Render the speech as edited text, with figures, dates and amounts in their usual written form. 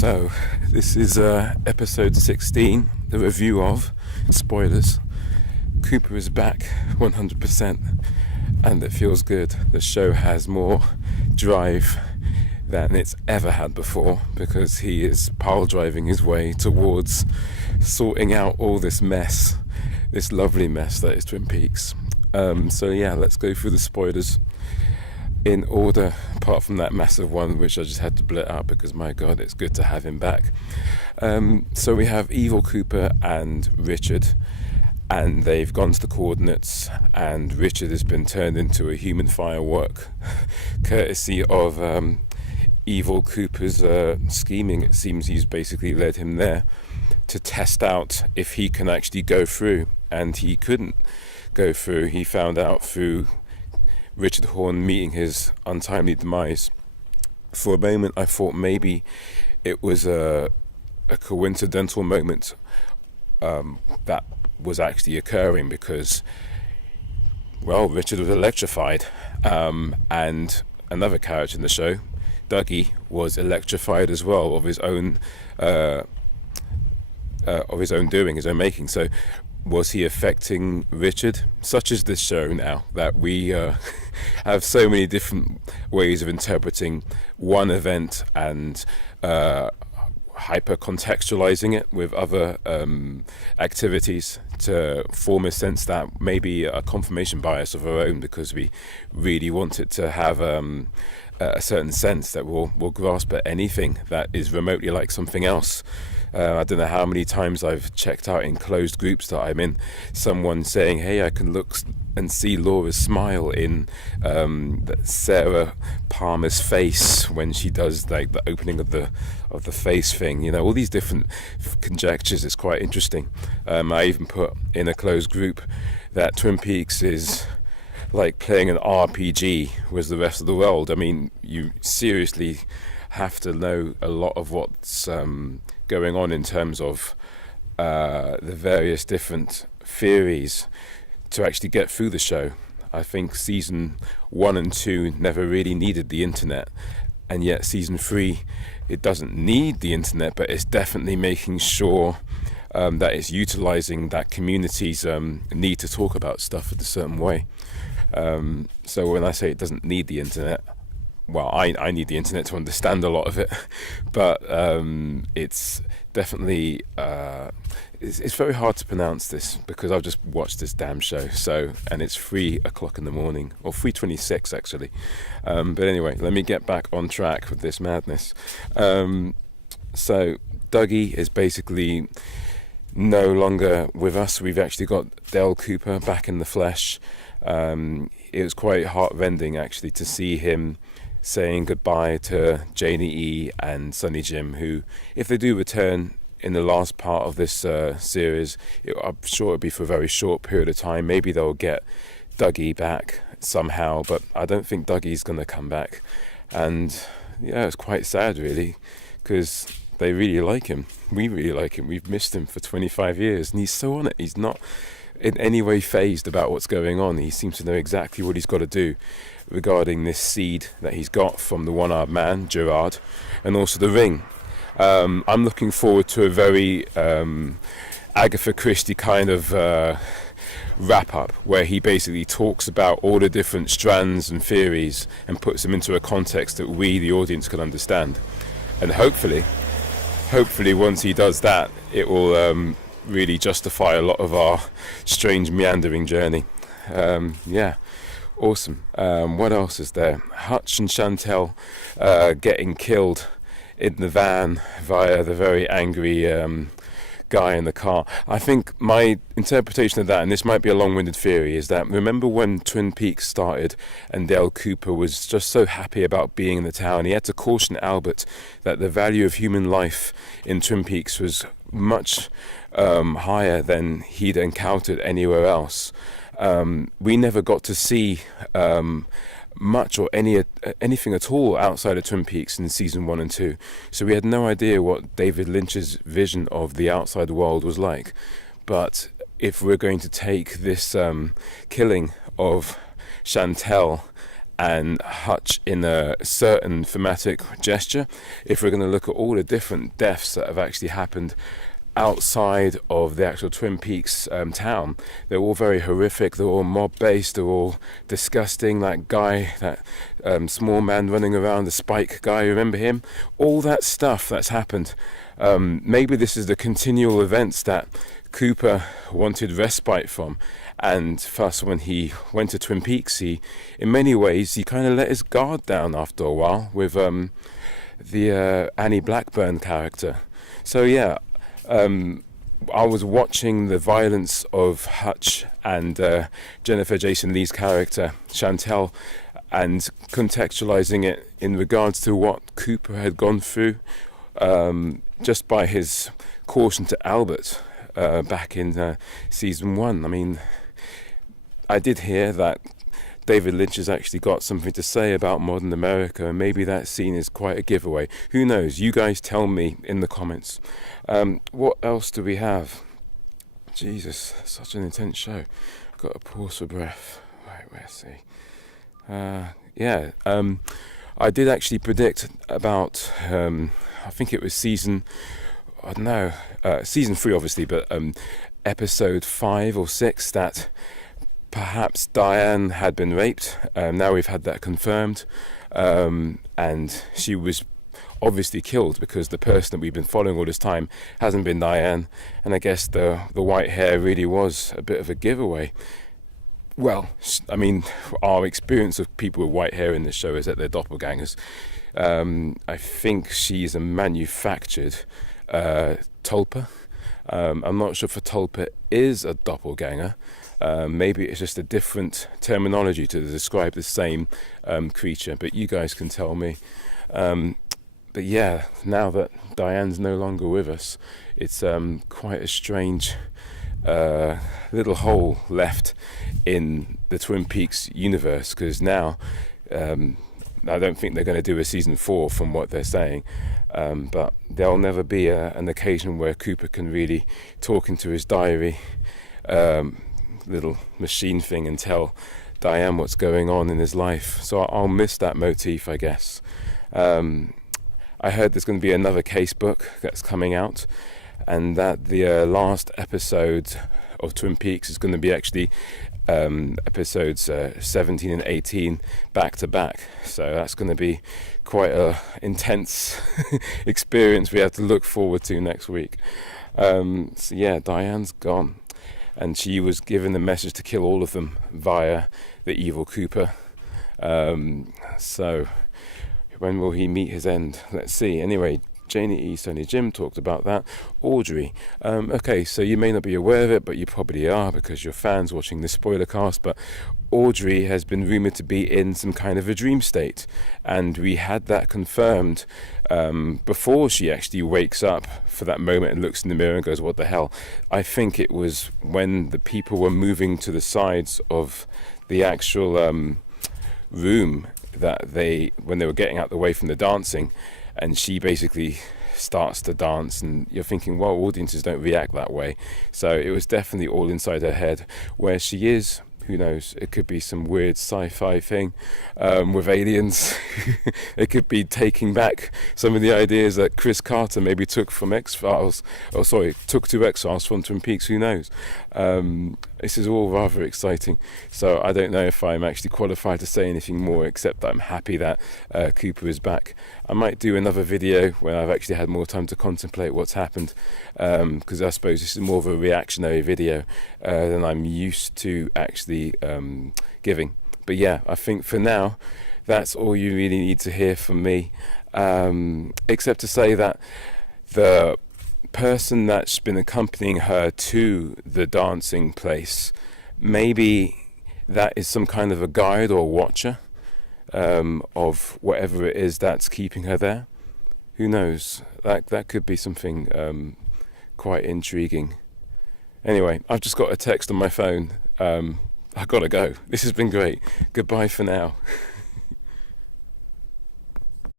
So, this is episode 16, the review of, spoilers, Cooper is back 100%, and it feels good. The show has more drive than it's ever had before, because he is pile driving his way towards sorting out all this mess, this lovely mess that is Twin Peaks. So yeah, let's go through the spoilers in order, apart from that massive one which I just had to blit out because my god, it's good to have him back. So we have Evil Cooper and Richard, and they've gone to the coordinates, and Richard has been turned into a human firework courtesy of Evil Cooper's scheming. It seems he's basically led him there to test out if he can actually go through, and he couldn't go through. He found out through Richard Horne meeting his untimely demise. For a moment I thought maybe it was a coincidental moment that was actually occurring, because, well, Richard was electrified, and another character in the show, Dougie, was electrified as well, of his own doing, his own making. So was he affecting Richard? Such is this show now, that we have so many different ways of interpreting one event and hyper-contextualizing it with other activities to form a sense that maybe a confirmation bias of our own, because we really want it to have a certain sense that we'll grasp at anything that is remotely like something else. I don't know how many times I've checked out in closed groups that I'm in, someone saying, hey, I can look and see Laura's smile in Sarah Palmer's face when she does like the opening of the face thing. You know, all these different conjectures is quite interesting. I even put in a closed group that Twin Peaks is like playing an RPG with the rest of the world. I mean, you seriously have to know a lot of what's going on in terms of the various different theories to actually get through the show. I think season 1 and 2 never really needed the internet, and yet season 3, it doesn't need the internet, but it's definitely making sure that it's utilizing that community's need to talk about stuff in a certain way. So when I say it doesn't need the internet, well, I need the internet to understand a lot of it, but it's definitely it's very hard to pronounce this because I've just watched this damn show. So, and it's 3 o'clock in the morning, or 3:26 actually. But anyway, let me get back on track with this madness. So Dougie is basically no longer with us. We've actually got Dale Cooper back in the flesh. It was quite heartrending actually to see him saying goodbye to Janie E and Sonny Jim, who, if they do return in the last part of this series, I'm sure it'll be for a very short period of time. Maybe they'll get Dougie back somehow, but I don't think Dougie's going to come back. And yeah, it's quite sad really, because they really like him. We really like him. We've missed him for 25 years, and he's so on it. He's not in any way phased about what's going on. He seems to know exactly what he's got to do regarding this seed that he's got from the one-armed man, Gerard, and also the ring. I'm looking forward to a very Agatha Christie kind of wrap-up, where he basically talks about all the different strands and theories and puts them into a context that we, the audience, can understand. And hopefully once he does that, it will really justify a lot of our strange meandering journey. Yeah, awesome. What else is there? Hutch and Chantel getting killed in the van via the very angry guy in the car. I think my interpretation of that, and this might be a long-winded theory, is that, remember when Twin Peaks started and Dale Cooper was just so happy about being in the town, he had to caution Albert that the value of human life in Twin Peaks was much higher than he'd encountered anywhere else. We never got to see much or anything at all outside of Twin Peaks in season 1 and 2. So we had no idea what David Lynch's vision of the outside world was like. But if we're going to take this killing of Chantel and Hutch in a certain thematic gesture. If we're going to look at all the different deaths that have actually happened outside of the actual Twin Peaks town, they're all very horrific, they're all mob-based, they're all disgusting. That guy, that small man running around, the Spike guy, remember him? All that stuff that's happened. Maybe this is the continual events that Cooper wanted respite from, and thus when he went to Twin Peaks, in many ways he kind of let his guard down after a while with the Annie Blackburn character. So yeah, I was watching the violence of Hutch and Jennifer Jason Leigh's character Chantel, and contextualizing it in regards to what Cooper had gone through, just by his caution to Albert back in season 1. I mean, I did hear that David Lynch has actually got something to say about modern America, and maybe that scene is quite a giveaway. Who knows? You guys tell me in the comments. What else do we have? Jesus, such an intense show. I've got to pause for breath. Right, let's see. I did actually predict about, I think it was season 3 obviously, but episode 5 or 6, that perhaps Diane had been raped. Now we've had that confirmed, and she was obviously killed because the person that we've been following all this time hasn't been Diane, and I guess the white hair really was a bit of a giveaway. Well, I mean, our experience of people with white hair in this show is that they're doppelgangers. I think she's a manufactured tulpa. I'm not sure if a tulpa is a doppelganger. Maybe it's just a different terminology to describe the same creature, but you guys can tell me. But yeah, now that Diane's no longer with us, it's quite a strange little hole left in the Twin Peaks universe, because now I don't think they're going to do a season 4 from what they're saying, but there'll never be an occasion where Cooper can really talk into his diary little machine thing and tell Diane what's going on in his life. So I'll miss that motif, I guess. I heard there's going to be another case book that's coming out, and that the last episode of Twin Peaks is going to be actually episodes 17 and 18 back to back. So that's going to be quite a intense experience we have to look forward to next week. So yeah, Diane's gone, and she was given the message to kill all of them via the evil Cooper. So when will he meet his end? Let's see. Anyway, Janie E. Sonny Jim talked about that. Audrey. Okay, so you may not be aware of it, but you probably are because you're fans watching this spoiler cast, but Audrey has been rumoured to be in some kind of a dream state, and we had that confirmed before she actually wakes up for that moment and looks in the mirror and goes, what the hell? I think it was when the people were moving to the sides of the actual room, that when they were getting out the way from the dancing, and she basically starts to dance, and you're thinking, well, audiences don't react that way. So it was definitely all inside her head. Where she is, who knows? It could be some weird sci-fi thing with aliens. It could be taking back some of the ideas that Chris Carter maybe took from X-Files, took to X-Files from Twin Peaks, who knows? This is all rather exciting. So I don't know if I'm actually qualified to say anything more, except that I'm happy that Cooper is back. I might do another video when I've actually had more time to contemplate what's happened, because I suppose this is more of a reactionary video than I'm used to actually giving. But yeah, I think for now, that's all you really need to hear from me, except to say that the person that's been accompanying her to the dancing place, maybe that is some kind of a guide or watcher of whatever it is that's keeping her there. Who knows? That could be something quite intriguing. Anyway, I've just got a text on my phone. I've got to go. This has been great. Goodbye for now.